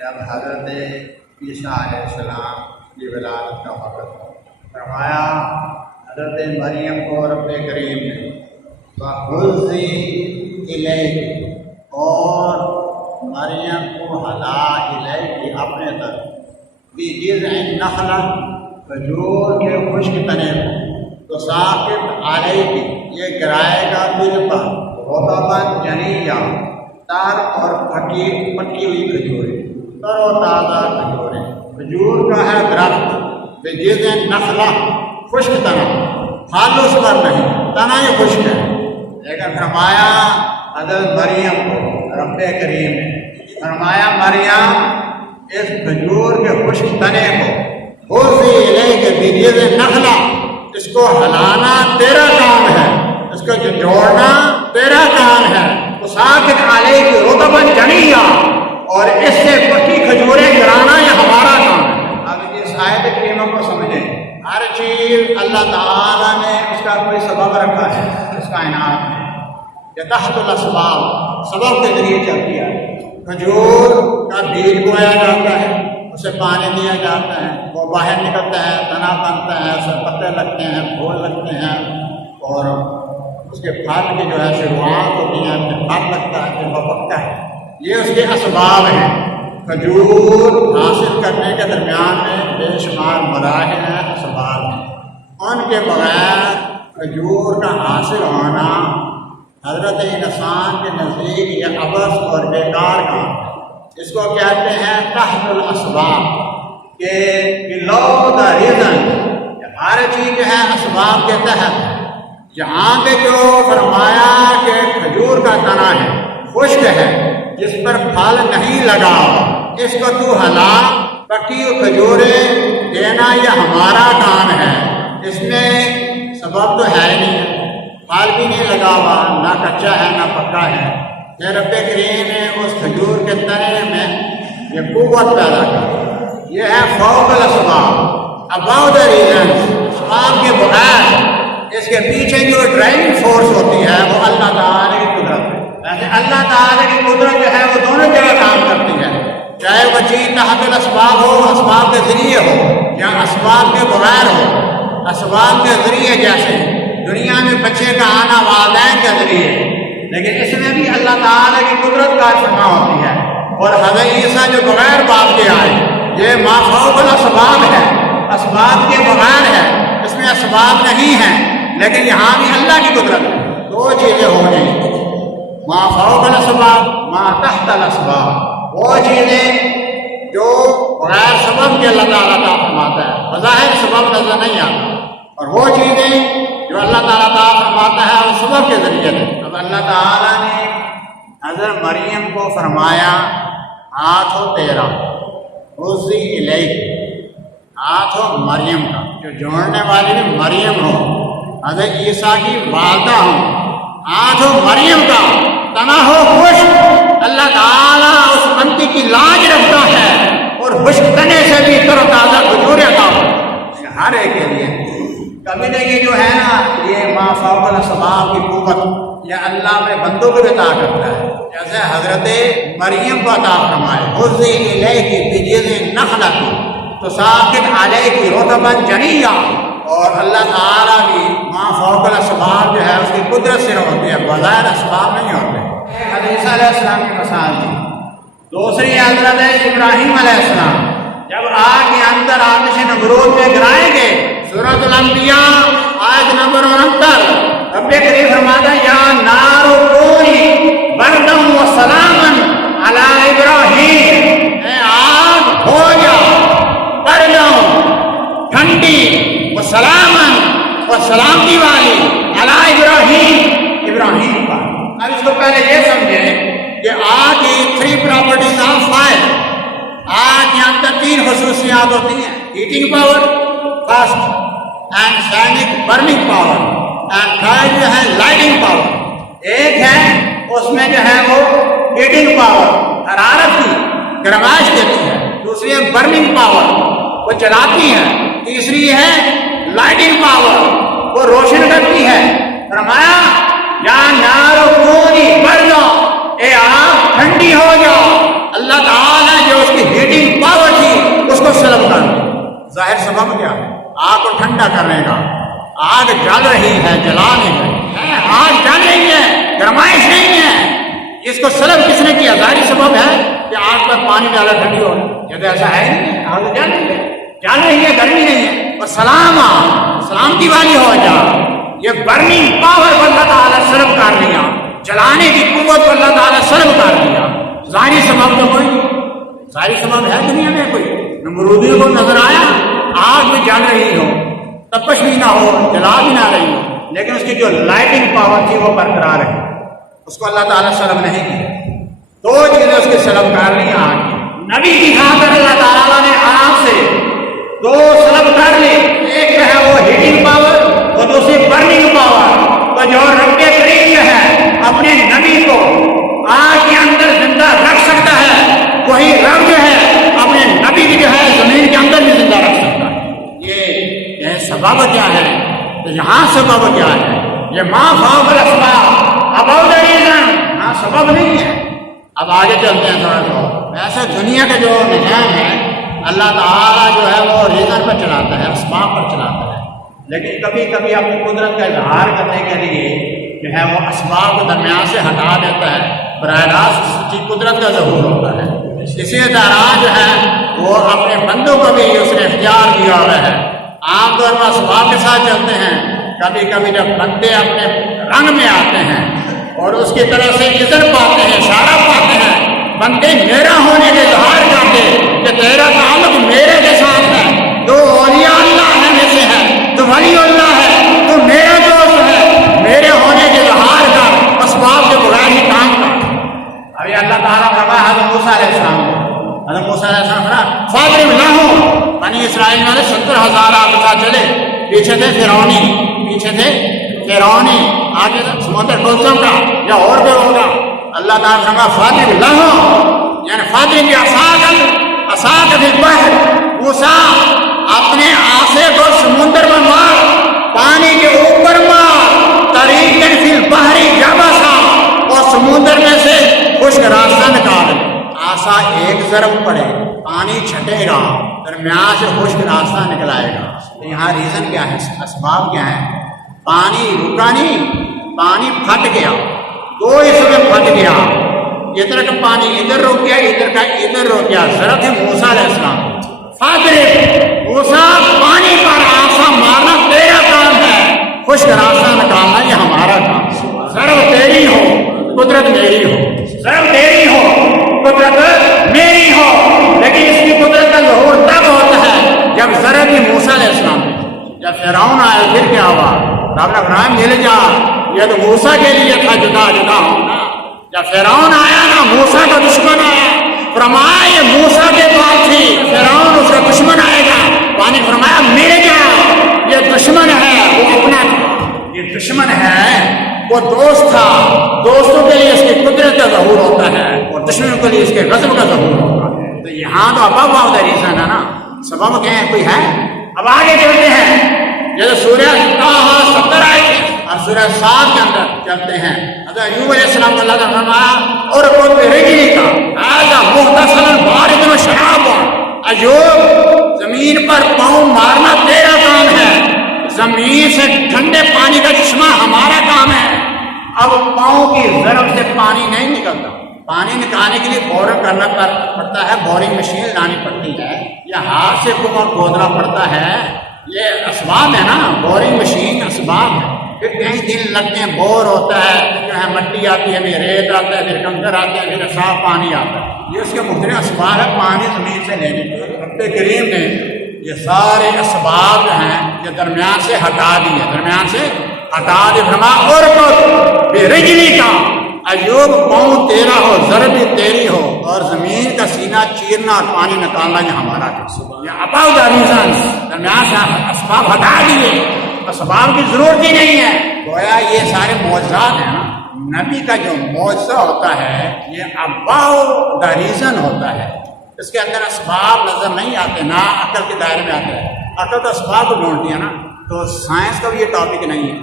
جب حضرت عیسیٰ علیہ السلام کی ولادت کا وقت فرمایا حضرت مریم کو رب کریم نے وَحُزِّي إِلَيْكِ اور مریم کو ہلا الیک اپنے طرف بِجِذْعِ النَّخْلَةِ کھجور کے خشک تنے تو ساقط علیک یہ گرائے گا تجھ پر رطباً جنیا تر اور پکی ہوئی کھجوریں تر و تازہ کھجوریں کھجور کا ہے درخت بِجِذْعِ النَّخْلَةِ خشک تنا پھل اس پر نہیں تنا ہی خشک ہے لیکن فرمایا حضرت مریم کو رب کریم نے فرمایا مریم اس کھجور کے خشک تنے کو حُزِّي إِلَيْكِ بِجِذْعِ النَّخْلَةِ اس کو ہلانا تیرا کام ہے اس کو جوڑنا تیرا کام ہے تو ساقط علیک رطباً جنیا اور اس سے پکی کھجوریں گرانا یہ ہمارا کام ہے۔ اب اس آیت کریمہ کو سمجھیں ہر چیز اللہ تعالیٰ نے اس کا کوئی سبب رکھا ہے اس کائنات میں یہ تحت الاسباب سبب کے ذریعے چلتی ہے۔ کھجور کا بیج بویا جاتا ہے اسے پانی دیا جاتا ہے وہ باہر نکلتا ہے تنا بنتا ہے اس میں پتے لگتے ہیں پھول لگتے ہیں اور اس کے پھل کی جو ہے شروعات ہوتی ہیں پھر پھل لگتا ہے پھر وہ پکتا ہے یہ اس کے اسباب ہیں۔ کھجور حاصل کرنے کے درمیان میں بے شمار مراحل ہیں اسباب ہیں ان کے بغیر کھجور کا حاصل ہونا حضرت انسان کے نزدیک یہ عبث اور بیکار کام ہے۔ اس کو کہتے ہیں تحت الاسباب کہ below the reason ہر چیز جو ہے اسباب کے تحت جہاں پہ جو فرمایا کہ کھجور کا تنا ہے خشک ہے جس پر پھل نہیں لگا اس کو تو ہلا پکی کھجوریں دینا یہ ہمارا کام ہے اس میں سبب تو ہے نہیں ہے پھل بھی نہیں لگا ہوا نہ کچا ہے نہ پکا ہے پھر رب کریم نے اس کھجور کے تنے میں یہ قوت پیدا کی یہ ہے فوق الاسباب اباؤٹ دا ریزنس اسباب کے بغیر اس کے پیچھے جو ڈرائیونگ فورس ہوتی ہے وہ اللہ تعالیٰ کی قدرت ہے ویسے اللہ تعالیٰ کی قدرت جو ہے وہ دونوں جگہ کام کرتی ہے چاہے وہ چیز تحت الاسباب ہو اسباب کے ذریعے ہو یا اسباب کے بغیر ہو اسباب کے ذریعے جیسے دنیا میں بچے کا آنا والدین کے ذریعے لیکن اس میں بھی اللہ تعالیٰ کی قدرت کا شمع ہوتی ہے اور حضرت عیسیٰ جو بغیر باپ کے آئے یہ ما فوق الاسباب ہے اسباب کے بغیر ہے اس میں اسباب نہیں ہیں لیکن یہاں بھی اللہ کی قدرت ہے دو چیزیں ہو گئی ما فوق الاسباب ما تحت الاسباب وہ چیزیں جو بغیر سبب کے اللہ تعالیٰ کا فرماتا ہے بظاہر سبب نظر نہیں آتا اور وہ چیزیں جو اللہ تعالیٰ تعالیٰ فرماتا ہے وہ سبب کے ذریعے ہے اب اللہ تعالیٰ نے حضرت مریم کو فرمایا ہاتھ ہو تیرا حُزِّي إِلَيْكِ ہاتھ ہو مریم کا جو جوڑنے والی بھی مریم ہو حضرت عیسیٰ کی والدہ ہو ہاتھ ہو مریم کا تنا ہو خشک اللہ تعالیٰ اس بندی کی لاج رکھتا ہے اور خشک تنے سے بھی تر و تازہ کھجوریں عطا ہو ہر ایک کے لیے کبھی نہیں یہ جو ہے نا یہ ما فوق الاسباب کی قوت یہ اللہ اپنے بندوں کو بھی عطا کرتا ہے جیسے حضرت مریم کو عطا فرمائے حُزِّي إِلَيْكِ بِجِذْعِ النَّخْلَةِ تُسَاقِطْ عَلَيْكِ رُطَبًا جَنِيًّا اور اللہ تعالیٰ بھی ما فوق الاسباب جو ہے اس کی قدرت سے ہوتی ہے بظاہر اسباب نہیں ہوتے حضرت عیسیٰ علیہ السلام کی مثال دی دوسری حضرت ابراہیم علیہ السلام جب آگ کے اندر آتش نمرود میں گرائیں گے سورۃ الانبیاء آیت نمبر 69 رب کریم فرماتا ہے یا نار کونی بردم و سلامن علی ابراہیم اے آگ ہو جا بردم ٹھنڈی و سلامن و سلامتی والی علی ابراہیم پر اب اس کو پہلے یہ سمجھیں کہ آگ کی 3 پراپرٹیز آف فائر آگ کے اندر 3 خصوصیات ہوتی ہیں ہیٹنگ پاور فرسٹ اینڈ سینڈنگ برننگ پاور اینڈ تھرڈ جو ہے لائٹنگ پاور ایک ہے اس میں جو ہے وہ ہیٹنگ پاور حرارت کی گرمائش دیتی ہے دوسری ہے برننگ پاور وہ جلاتی ہے تیسری ہے لائٹنگ پاور وہ روشن کرتی ہے فرمایا یا نار کونی بر جاؤ اے آگ ٹھنڈی ہو جاؤ اللہ تعالیٰ جو اس کی ظاہر سبب کیا ہے؟ آگ کو ٹھنڈا کرنے کا. آگ جل رہی ہے، جلا نہیں ہے، آگ جل رہی ہے، گرمائش نہیں ہے. اس کو سلب کس نے کیا؟ ظاہری سبب ہے کہ آگ پر پانی ڈالا ٹھنڈی ہو. یہ تو ایسا ہے نہیں، آگ جل رہی ہے، جل رہی ہے، گرمی نہیں ہے. اور سلامتی والی ہو جا. یہ برننگ پاور کو اللہ تعالیٰ سلب کر لیا، جلانے کی قوت کو اللہ تعالیٰ سلب کر لیا. ظاہری سبب تو کوئی ظاہری سبب ہے دنیا میں کوئی؟ نمرودی کو نظر آیا آگ بھی جل رہی ہو، تپش بھی نہ ہو، جلا بھی نہ رہی ہو، لیکن اس کی جو لائٹنگ پاور تھی وہ برقرار ہے. اس کو اللہ تعالیٰ سلب نہیں کیا. دو چیزیں اس کے سلب کر لی آگ کی. نبی کی خاطر اللہ تعالیٰ نے آرام سے دو سلب کر لی. ایک جو ہے وہ ہیٹنگ پاور اور دوسری برننگ پاور. تو جو رب کریم جو ہے اپنے نبی کو آگ کے اندر زندہ رکھ سکتا ہے، وہی رب جو ہے اپنے نبی کی جو ہے زمین کے اندر بھی زندہ رکھ سکتا ہے. یہ سبب کیا ہے؟ تو یہاں سبب کیا ہے؟ یہ ما فوق الاسباب اباؤٹ دا ریزن. ہاں سبب نہیں ہے. اب آگے چلتے ہیں تھوڑا سا. ویسے دنیا کا جو نظام ہے اللہ تعالیٰ جو ہے وہ ریزن پر چلاتا ہے، اسباب پر چلاتا ہے، لیکن کبھی کبھی اپنی قدرت کا اظہار کرنے کے لیے جو ہے وہ اسباب کو درمیان سے ہٹا دیتا ہے. براہ راست اس کی قدرت کا ظہور ہوتا ہے. اسی طرح جو ہے وہ اپنے بندوں کو بھی اس نے اختیار دیا ہوا ہے. عام طور پر اسباب کے ساتھ چلتے ہیں. کبھی کبھی جب بندے اپنے رنگ میں آتے ہیں اور اس کی طرح سے عزت پاتے ہیں، اشارہ پاتے ہیں، بندے میرا ہونے کے اظہار کرتے کہ تیرا تعلق میرے کے ساتھ ہے، تو اولیاء اللہ ہے میں سے ہے، تو ولی اللہ ہے، تو میرا دوست ہے، میرے ہونے کے اظہار کا اسباب کے بغیر ہی کام کر. ابھی اللہ تعالیٰ فرمایا حضرت موسیٰ علیہ السلام کو، حضرت موسیٰ علیہ السلام فرمایا فاضرب لہم. بنی اسرائیل والے 70,000 آپ کے ساتھ چلے. پیچھے تھے فرعونی، آگے سمندر کوسم کا یا اور بھی ہوگا. اللہ تعالیٰ فرمایا فاضرب لہم، یعنی فاضرب عصاک فی البحر. موسیٰ اپنے آسے کو سمندر میں مار، پانی کے اوپر مار. طریقاً فی البحر یبسا، اور سمندر میں سے خشک راستہ نکال. آسا ایک ضرب پڑے، پانی چھٹے گا، درمیان سے خشک راستہ نکلائے گا. یہاں ریزن کیا ہے؟ اسباب کیا ہے؟ پانی رکا نہیں، پانی پھٹ گیا، دو حصوں میں پھٹ گیا. ادھر کا پانی ادھر رک گیا، ادھر کا ادھر رک گیا. ضرورت ہے موسیٰ علیہ السلام فاضرب. موسیٰ پانی پر آسا مارنا تیرا کام ہے، خشک راستہ نکالنا یہ ہمارا کام. ضرورت تیری ہو، قدرت میری ہو، ضرورت تیری ہو، قدرت میری ہو. لیکن اس کی قدرت کا ظہور تب ہوتا ہے جب ضرورت ہی موسیٰ علیہ السلام. جب فرعون آیا پھر کیا ہوا؟ رب نے فرمایا مل جا. یہ تو موسیٰ کے لیے تھا جدا جدا ہونا. جب فرعون آیا نا، موسیٰ کا دشمن آیا، فرمایا یہ موسیٰ کے پاس تھی، فرعون اس کا دشمن آئے گا. پانی فرمایا مل جا. یہ دشمن ہے، وہ اپنا تھا. یہ دشمن ہے، وہ دوست تھا. دوستوں کے لیے اس کی قدرت کا ظہور ہوتا ہے اور دشمنوں کے لیے اس کے غضب کا ظہور ہوتا ہے. تو یہاں تو ابا باؤ دا ریزن ہے نا. سبب کیا ہے؟ کوئی ہے؟ اب آگے چلتے ہیں. جیسے سورہ 70 آئے تھے اور سورہ 7 کے اندر چلتے ہیں. حضرت ایوب علیہ السلام کو اللہ نے فرمایا اور خود رجلی کا هذا مغتسل بارد و شراب. ایوب زمین پر پاؤں مارنا تیرا کام ہے، زمین سے ٹھنڈے پانی کا چشمہ ہمارا کام ہے. اب پاؤں کی ضرب سے پانی نہیں نکلتا. پانی نکالنے کے لیے بورنگ کرنا پڑتا ہے، بورنگ مشین لانی پڑتی ہے، یا ہاتھ سے کھودنا پڑتا ہے. یہ اسباب ہے نا، بورنگ مشین اسباب ہے. پھر کئی دن لگتے ہیں، بور ہوتا ہے، جو ہے مٹی آتی ہے، پھر ریت آتا ہے، پھر کنکر آتے ہیں، پھر صاف پانی آتا ہے. یہ اس کے مختلف اسباب ہے پانی زمین سے لینے کے. رب کریم نے یہ سارے اسباب جو ہیں یہ درمیان سے ہٹا دیے، درمیان سے ہٹا دے. فرمایا اور کو رجلی کا ایوب پاؤں تیرا ہو، ضرب بھی تیری ہو، اور زمین کا سینہ چیرنا اور پانی نکالنا یہ ہمارا ہے. یہ اباؤ دا ریزن، درمیان سے اسباب ہٹا دیے، اسباب کی ضرورت ہی نہیں ہے. گویا یہ سارے معجزات ہیں نا. نبی کا جو معجزہ ہوتا ہے یہ اباؤ دا ریزن ہوتا ہے. اس کے اندر اسباب نظر نہیں آتے، نہ عقل کے دائرے میں آتے ہیں. عقل تو اسباب کو ڈھونڈتی ہے نا. تو سائنس کا بھی یہ ٹاپک نہیں ہے.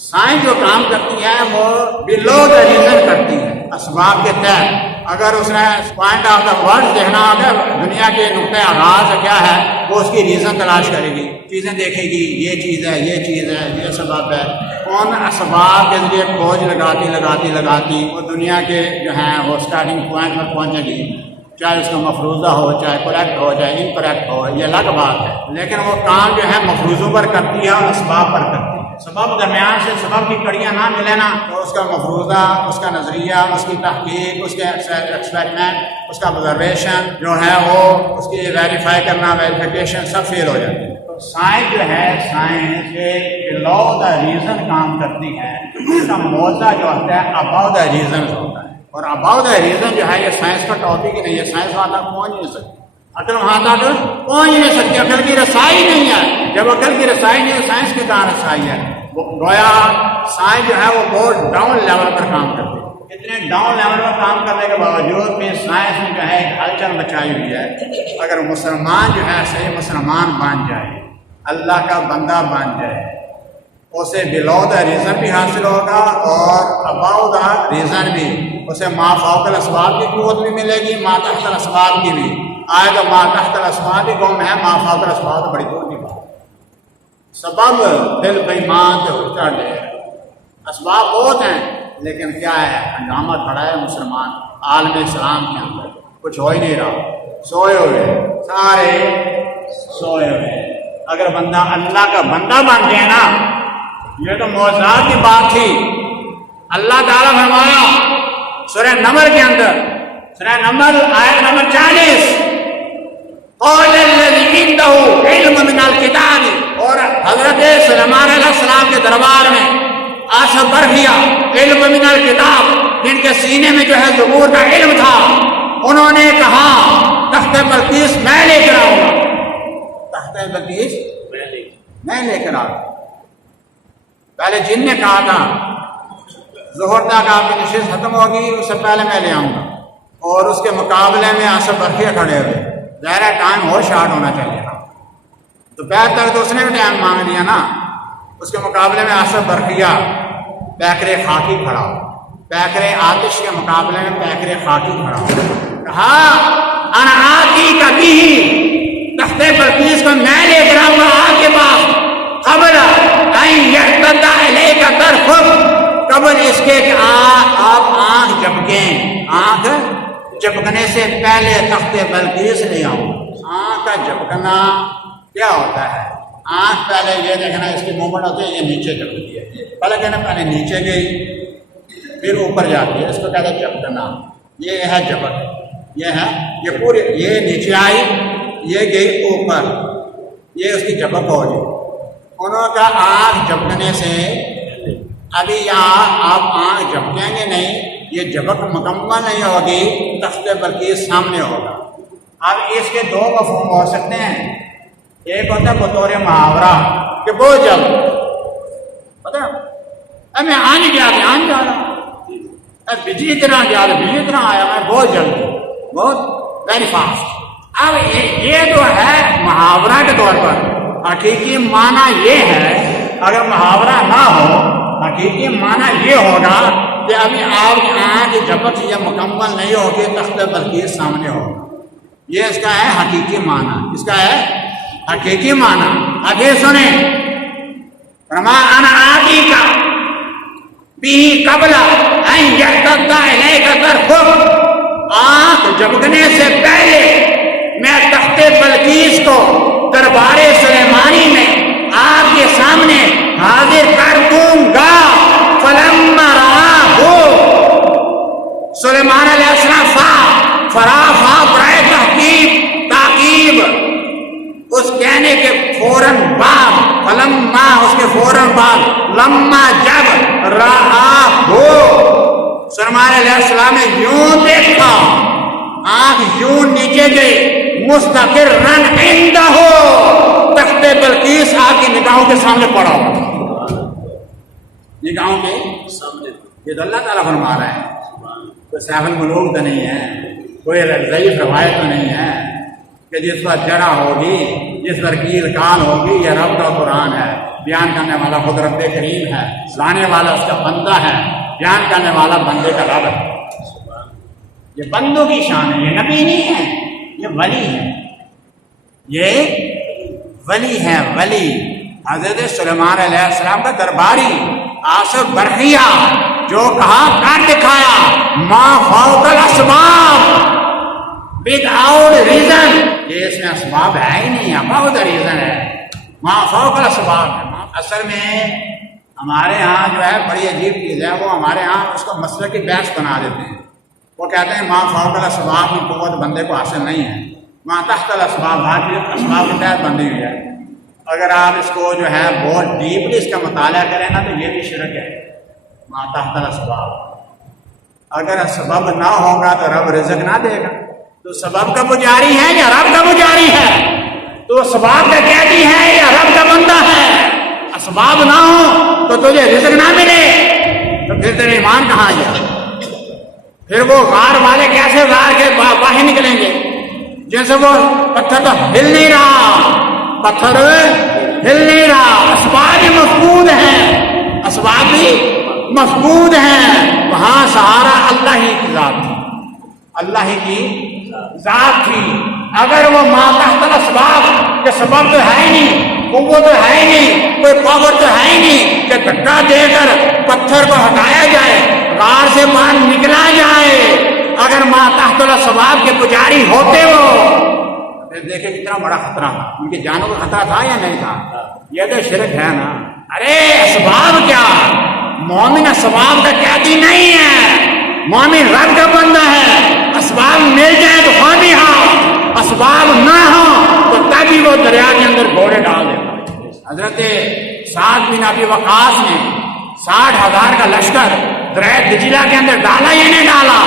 سائنس جو کام کرتی ہے وہ بلو دا ریزن کرتی ہے، اسباب کے تحت. اگر اس نے پوائنٹ آف دا ورڈ دیکھنا ہوگا دنیا کے نقطۂ آغاز کیا ہے وہ اس کی ریزن تلاش کرے گی، چیزیں دیکھے گی، یہ چیز ہے، یہ چیز ہے، یہ سبب ہے، ان اسباب کے ذریعے کھوج لگاتی وہ دنیا کے جو ہیں وہ اسٹارٹنگ پوائنٹ پر پہنچے گی، چاہے اس کا مفروضہ ہو، چاہے کریکٹ ہو، چاہے انکریکٹ ہو، یہ الگ بات ہے، لیکن وہ کام جو ہے مفروضوں پر کرتی ہے اور اسباب پر کرتی ہے۔ سبب درمیان سے سبب کی کڑیاں نہ ملے نا تو اس کا مفروضہ، اس کا نظریہ، اس کی تحقیق، اس کے ایکسپیریمنٹ، اس کا آبزرویشن جو ہے وہ اس کی ویریفائی کرنا، ویریفیکیشن سب فیل ہو جاتی ہے۔ تو سائنس جو ہے، سائنس بلو دا ریزن کام کرتی ہے، اس کا موضوع جو ہوتا ہے اباؤ دا ریزن ہوتا ہے، اور اباؤ دا ریزن جو ہے یہ سائنس کا ٹاپک ہی نہیں ہے، سائنس وہاں تک پہنچ نہیں سکتی، عقل وہاں تک پہنچ نہیں سکتی، عقل کی رسائی نہیں ہے۔ جب عقل کی رسائی نہیں ہے سائنس کی کہاں رسائی ہے؟ وہ گویا سائنس جو ہے وہ بہت ڈاؤن لیول پر کام کرتی ہے۔ اتنے ڈاؤن لیول پر کام کرنے کے باوجود بھی سائنس نے جو ہے ایک ہلچل مچائی ہوئی ہے۔ اگر مسلمان جو ہے صحیح مسلمان بن جائے، اللہ کا بندہ بن جائے، اسے بلو دا ریزن بھی حاصل ہوگا اور اباؤ دا ریزن بھی، اسے ما فوق الاسباب کی قوت بھی ملے گی، ما تحت الاسباب کی بھی۔ آئے تو ما تحت الاسباب بھی گم ہے، ما فوق الاسباب تو بڑی دور کی بات۔ سبب دل بےمان سے اٹھا لے، اسباب بہت ہیں لیکن کیا ہے، ہنگامہ کھڑا ہے مسلمان عالم اسلام کے اندر، کچھ ہو ہی نہیں رہا، سوئے ہوئے سارے سوئے ہوئے۔ اگر بندہ اللہ کا بندہ بن جائے نا، یہ تو معجزات کی بات تھی۔ اللہ تعالیٰ فرمایا سورہ نمل کے اندر، سورہ نمل آیت نمبر 40، قال الذی عنده علم من الکتاب، اور حضرت سلیمان علیہ السلام کے دربار میں آصف برخیا علم من الکتاب، جن کے سینے میں جو ہے زبور کا علم تھا، انہوں نے کہا تخت بلقیس میں لے کر آؤں گا، تخت بلقیس میں لے کر آؤں گا۔ پہلے جن نے کہا تھا ظہر تک آپ کی نشست ختم ہوگی، اس سے پہلے میں لے آؤں گا، اور اس کے مقابلے میں آصف برخیا کھڑے ہوئے، ظاہر ٹائم اور شارٹ ہونا چاہیے نا، دوپہر تک تو اس نے بھی ٹائم مانگ لیا نا۔ اس کے مقابلے میں آصف برخیا پیکر خاکی کھڑا ہو، پیکر آتش کے مقابلے میں پیکر خاکی کھڑا ہو، کہا انا آتی کبھی تخت بلقیس کو میں لے کر آؤں گا آپ کے پاس، قبل این یرتد الیک طرفک، قبل اس کے کہ آپ آنکھ جھپکیں، آنکھ جھپکنے سے پہلے تخت بلقیس لے آؤں۔ آنکھ کا جھپکنا کیا ہوتا ہے؟ آنکھ پہلے یہ دیکھنا اس کی موومنٹ ہوتی ہے، یہ نیچے جھپکتی ہے، پہلے کہنا پہلے نیچے گئی پھر اوپر جاتی ہے، اس کو کہتے ہیں جھپکنا۔ یہ ہے جھپک، یہ ہے یہ پوری، یہ نیچے آئی، یہ گئی اوپر، یہ اس کی جھپک ہوگی۔ انہوں کا آنکھ جھپکنے سے، ابھی یہاں آپ آنکھ جھپکیں گے نہیں، یہ جھپک مکمل نہیں ہوگی، تخت بلقیس سامنے ہوگا۔ اب اس کے دو مفہوم ہو سکتے ہیں، ایک ہوتا ہے بطور محاورہ کہ بہت جلد، پتہ میں آنے جا رہا، بجلی اتنا جا رہا، بجلی اتنا آیا، میں بہت جلد، بہت ویری فاسٹ۔ اب یہ جو ہے محاورہ کے طور پر، حقیقی معنی یہ ہے، اگر محاورہ نہ ہو، حقیقی معنی یہ ہوگا کہ ابھی آپ کی آنکھ جھپک یہ مکمل نہیں ہوگی، تخت بلقیس سامنے ہوگا۔ یہ اس کا ہے حقیقی معنی، اس کا ہے حقیقی معنی۔ ابھی سنیں، فرمایا انا آتی کا بھی قبل این یرتد الیک طرفک، آنکھ جھپکنے سے پہلے میں تخت بلقیس کو دربار سلیمانی میں آپ کے سامنے حاضر کر دوں گا۔ فلما رآہ سلیمان علیہ السلام فا برائے تحقیب اس کہنے کے فوراً بعد، فلما اس کے فوراً بعد، لما جب رآہ سلیمان علیہ السلام نے یوں دیکھا، آنکھ یوں نیچے گئی، مستقرن عندہ، تخت بلقیس آپ کی نگاہوں کے سامنے پڑا ہوا تھا، نگاہوں کے سامنے۔ یہ تو اللہ تعالیٰ فرما رہا ہے، کوئی سیف الملوک تو نہیں ہے، کوئی ضعیف روایت تو نہیں ہے کہ جس پر جڑا ہوگی، جس پر کیل کال ہوگی، یہ رب کا قرآن ہے، بیان کرنے والا خود رب کریم ہے، لانے والا اس کا بندہ ہے، بیان کرنے والا بندے کا رب ہے۔ یہ بندوں کی شان ہے، یہ نبی نہیں ہے، یہ ولی ہے، یہ ولی ہے، ولی حضرت سلیمان علیہ السلام کا درباری آصف برقیہ جو کہا کر دکھایا ما فوق الاسباب وداؤٹ ریزن، یہ اس میں اسباب ہے ہی نہیں، اباؤٹ ریزن ہے، ما فوق الاسباب ہے۔ اصل میں ہمارے ہاں جو ہے بڑی عجیب چیز ہے، وہ ہمارے ہاں اس کو مسئلے کی بحث بنا دیتے ہیں، وہ کہتے ہیں ما فوق الاسباب کی قوت بندے کو حاصل نہیں ہے، ما تحت الاسباب اسباب کے تحت بندی ہوئی ہے۔ اگر آپ اس کو جو ہے بہت ڈیپلی اس کا مطالعہ کریں نا تو یہ بھی شرک ہے، ما تحت الاسباب۔ اگر سبب نہ ہوگا تو رب رزق نہ دے گا، تو سبب کا پجاری ہے یا رب کا پجاری ہے؟ تو اسباب کا قیدی ہے یا رب کا بندہ ہے؟ اسباب نہ ہو تو تجھے رزق نہ ملے تو پھر تیرے ایمان کہاں گیا؟ پھر وہ غار والے کیسے غار کے باہر نکلیں گے؟ جیسے وہ پتھر تو ہل نہیں رہا، پتھر ہل نہیں رہا، اسباب بھی مفقود ہیں، اسباب بھی مفقود ہیں، وہاں سہارا اللہ ہی کی ذات تھی، اللہ ہی کی ذات تھی۔ اگر وہ ما تحت الاسباب کے سبب تو ہے ہی نہیں، قوت تو ہے ہی نہیں، کوئی پاور تو ہے ہی نہیں کہ دھکا دے کر پتھر کو ہٹایا جائے، غار سے باہر نکلا جائے، اگر ما تحت الاسباب کے پجاری ہوتے وہ دیکھیں کتنا بڑا خطرہ تھا، ان کی جانوں کا خطرہ تھا یا نہیں تھا؟ یہ تو شرک ہے نا۔ ارے اسباب کیا، مومن اسباب کا قیدی نہیں ہے، مومن رب کا بندہ ہے۔ اسباب مل جائے تو خامی ہو، اسباب نہ ہو تو تبھی وہ دریا کے اندر گھوڑے ڈال دیتا۔ حضرت سعد بن ابی وقاص نے 60,000 کا لشکر دریا دجلہ کے اندر ڈالا یا نہیں ڈالا؟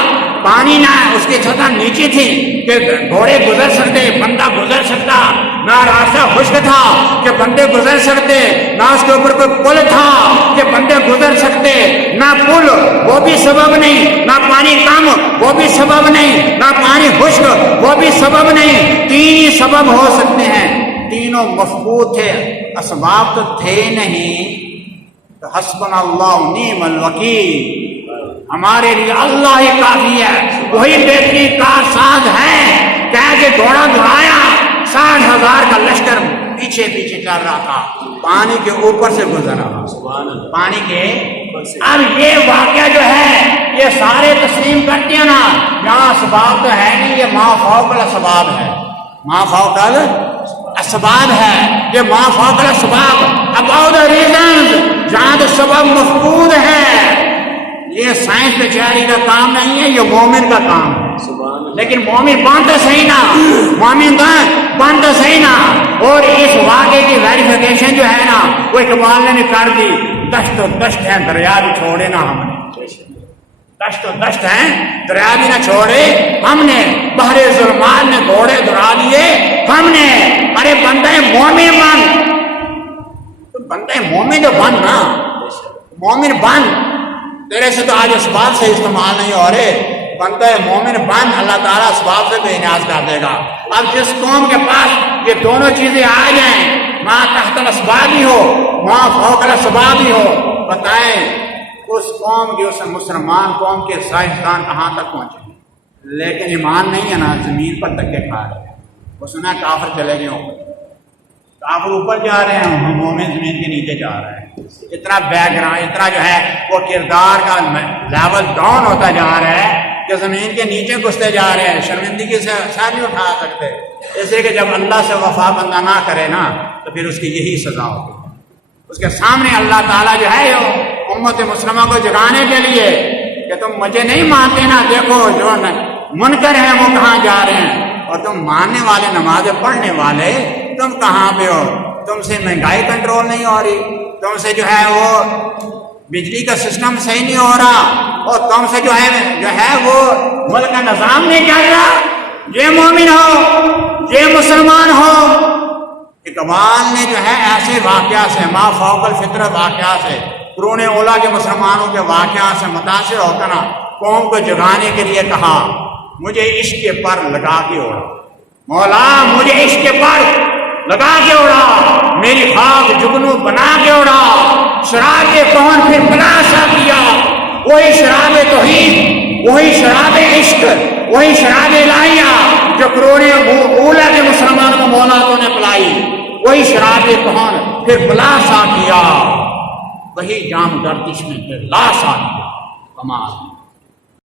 پانی نہ اس کی سطح نیچے تھی کہ گھوڑے گزر سکتے، بندہ گزر سکتا، نہ راستہ خشک تھا کہ بندے گزر سکتے، نہ اس کے اوپر کوئی پل تھا کہ بندے گزر سکتے، نہ پل وہ بھی سبب نہیں، نہ پانی کم وہ بھی سبب نہیں، نہ پانی خشک وہ بھی سبب نہیں، تین ہی سبب ہو سکتے ہیں، تینوں مفقود تھے، اسباب تو تھے نہیں۔ تو حسبنا اللہ و نعم الوکیل، ہمارے لیے اللہ ہی کافی ہے، وہی بہترین کارساز ہے۔ کہہ کے گھوڑا دوڑایا، 60,000 کا لشکر پیچھے پیچھے چل رہا تھا، پانی کے اوپر سے گزر رہا تھا، پانی کے۔ اب یہ واقعہ جو ہے یہ سارے تسلیم کرتے ہیں نا، یہاں اسباب تو ہے نہیں، یہ ما فوق الاسباب ہے، ما فوق الاسباب ہے، یہ ما فوق الاسباب اباؤٹ the reasons، جہاں تو سبب مفقود ہے۔ یہ سائنس بیچاری کا کام نہیں ہے، یہ مومن کا کام ہے۔ لیکن مومن بنتا صحیح نا، مومن بنتا صحیح نا۔ اور اس واقعے کی ویریفیکیشن جو ہے نا وہ اقبال نے کر دی، دشت و دشت ہیں دریا بھی چھوڑے نا ہم نے، دشت و دشت ہیں دریا بھی نہ چھوڑے ہم نے، بحر ظلمات نے گھوڑے دوڑا لیے ہم نے۔ ارے بندہ مومن بن، بندہ مومن تو بن نا، مومن بن، تیرے سے تو آج اسباب سے استعمال نہیں ہو رہے، بندہ مومن بن، اللہ تعالیٰ اسباب سے بے نیاز کر دے گا۔ اب جس قوم کے پاس یہ دونوں چیزیں آ جائیں، ما تحت الاسباب ہی ہو، ما فوق الاسباب ہی ہو، بتائیں اس قوم کی، اس مسلمان قوم کے سائنسدان کہاں تک پہنچے؟ لیکن ایمان نہیں ہے نا، زمین پر دھکے کھا رہے ہیں۔ وہ سنا کافر چلے گئے اوپر، کافر اوپر جا رہے ہیں، ہم مومن زمین کے نیچے جا رہے ہیں۔ اتنا بیک گراؤنڈ، اتنا جو ہے وہ کردار کا لیول ڈاؤن ہوتا جا رہا ہے کہ زمین کے نیچے گھستے جا رہے ہیں، شرمندگی سے سر نہیں اٹھا سکتے۔ اس لیے کہ جب اللہ سے وفا بندہ نہ کرے نا تو پھر اس کی یہی سزا ہوتی ہے۔ اس کے سامنے اللہ تعالیٰ جو ہے امت مسلمہ کو جگانے کے لیے کہ تم مجھے نہیں مانتے نا، دیکھو جو منکر ہیں وہ کہاں جا رہے ہیں، اور تم ماننے والے، نمازیں پڑھنے والے تم کہاں پہ ہو؟ تم سے مہنگائی کنٹرول نہیں ہو رہی، تم سے جو ہے وہ بجلی کا سسٹم صحیح نہیں ہو رہا، اور تم سے جو ہے وہ ملک کا نظام نہیں چل رہا۔ یہ مومن ہو، یہ مسلمان ہو۔ اقبال نے جو ہے ایسے واقعات سے، ما فوق الفطرت واقعات سے، قرون اولیٰ کے مسلمانوں کے واقعات سے متاثر ہو کر قوم کو جگانے کے لیے کہا، مجھے عشق کے پر لگا کے اڑا، مولا مجھے عشق کے پر لگا کے اڑا، میری خاک جگنو بنا کے اڑا، شراب کون پھر بنا سا کیا، وہی شراب توحید، وہی شراب عشق، وہی شراب الہیہ جکرونے اولا کے مسلمان کو مولاتوں نے پلائی، وہی شراب کہن پھر پلاس آ گیا، وہی جام گردش میں پھر لاس آ گیا. کمال.